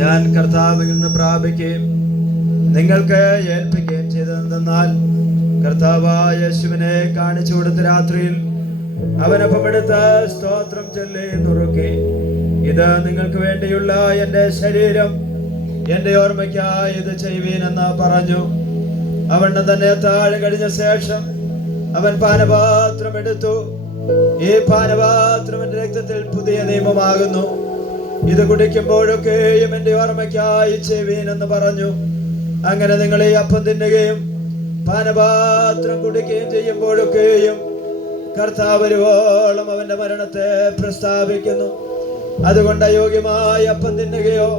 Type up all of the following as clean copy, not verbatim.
ഞാൻ കർത്താവിൽ നിന്ന് പ്രാപിക്കുകയും നിങ്ങൾക്ക് ഏൽപ്പിക്കുകയും ചെയ്തതെന്നാൽ, കർത്താവായ യേശുവിനെ കാണിച്ചു കൊടുത്ത രാത്രിയിൽ അവനൊപ്പമെടുത്ത് സ്തോത്രം ചൊല്ലി നുറുക്കി, ഇത് നിങ്ങൾക്ക് വേണ്ടിയുള്ള എൻ്റെ ശരീരം, എൻ്റെ ഓർമ്മയ്ക്കായി ഇത് ചെയ്യുവീനെന്ന് പറഞ്ഞു. അവണ്ണം തന്നെ താഴെ കഴിഞ്ഞ ശേഷം അവൻ പാനപാത്രം എടുത്തു. ഈ പാനപാത്രം എൻ്റെ രക്തത്തിൽ പുതിയ നിയമമാകുന്നു. ഇത് കുടിക്കുമ്പോഴൊക്കെയും എൻ്റെ ഓർമ്മയ്ക്കായി ചെയ്യുവീനെന്ന് പറഞ്ഞു. അങ്ങനെ നിങ്ങൾ ഈ അപ്പം തിന്നുകയും പാനപാത്രം കുടിക്കുകയും ചെയ്യുമ്പോഴൊക്കെയും കർത്താവ് വരുവോളം അവന്റെ മരണത്തെ പ്രസ്താവിക്കുന്നു. അതുകൊണ്ട് അയോഗ്യമായ അപ്പം തിന്നുകയോ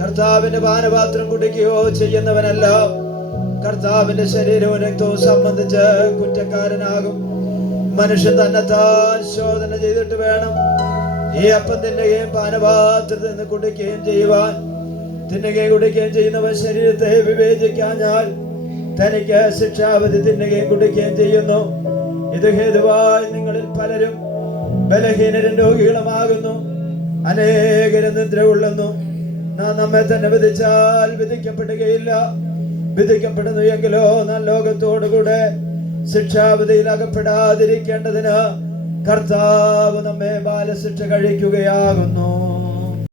കർത്താവിന്റെ പാനപാത്രം കുടിക്കുകയോ ചെയ്യുന്നവനല്ല കർത്താവിന്റെ ശരീരവും രക്തവും സംബന്ധിച്ച് കുറ്റക്കാരനാകും. മനുഷ്യൻ തന്നെത്താൻ ശോധന ചെയ്തിട്ട് വേണം ഈ അപ്പം തിന്നുകയും പാനപാത്രത്തിൽ നിന്ന് കുടിക്കുകയും ചെയ്യുവാൻ. തിന്നുകയും കുടിക്കുകയും ചെയ്യുന്നവൻ ശരീരത്തെ വിവേചിക്കാഞ്ഞാൽ തനിക്ക് ശിക്ഷാവിധി തിന്നുകയും കുടിക്കുകയും ചെയ്യുന്നു. ഇത് ഹേതുവായി നിങ്ങളിൽ പലരും ബലഹീനരും രോഗികളുമാകുന്നു. അനേകരും നിദ്ര കൊള്ളുന്നു. നാം നമ്മെ തന്നെ വിധിച്ചാൽ വിധിക്കപ്പെടുകയില്ല. വിധിക്കപ്പെടുന്നു എങ്കിലോ നാം ലോകത്തോടുകൂടെ ശിക്ഷാവിധിയിൽ അകപ്പെടാതിരിക്കേണ്ടതിന് കർത്താവ് നമ്മെ ബാലശിക്ഷ കഴിക്കുകയാകുന്നു.